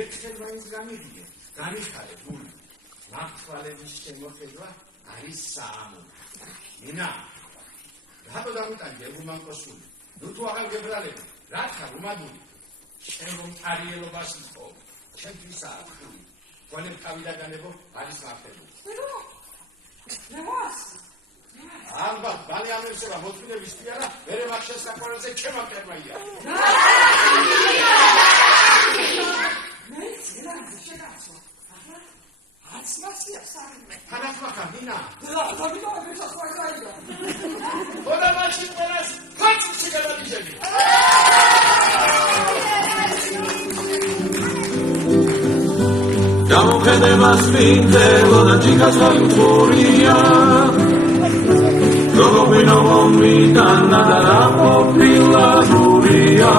ერთხელ მაინც გამიგიე, განიხარე გული. მართვალების შემოხება არის საამონო. ნინა, რატო დამიტანჯე ეგუმანკოსული? ნუ თუ აღარ გებრალები, რათა უმადული? ჩემო მტარიელობას იყო, ჩემთვისაა ხული. გონებ თავი დაგანებო, არის მართებული. ალბათ, ბალი ამერსება მოწმიდების პიარა, მერე მაგ შესაკვირველზე ჩემო მტერმაია. მეც რაზე შეგაცო. ახლა აცმასია სამიმე. თანახმახა ნინა. რა, გამიგა მეთახვაია. ხოდა მაშინ ყველას ხაცში გადაგიჟები. Გამოხედებას ვინდელო და ჯიქას ვაიუწურია როგორ ვინო მომიტანა და რა ყოფილა გურია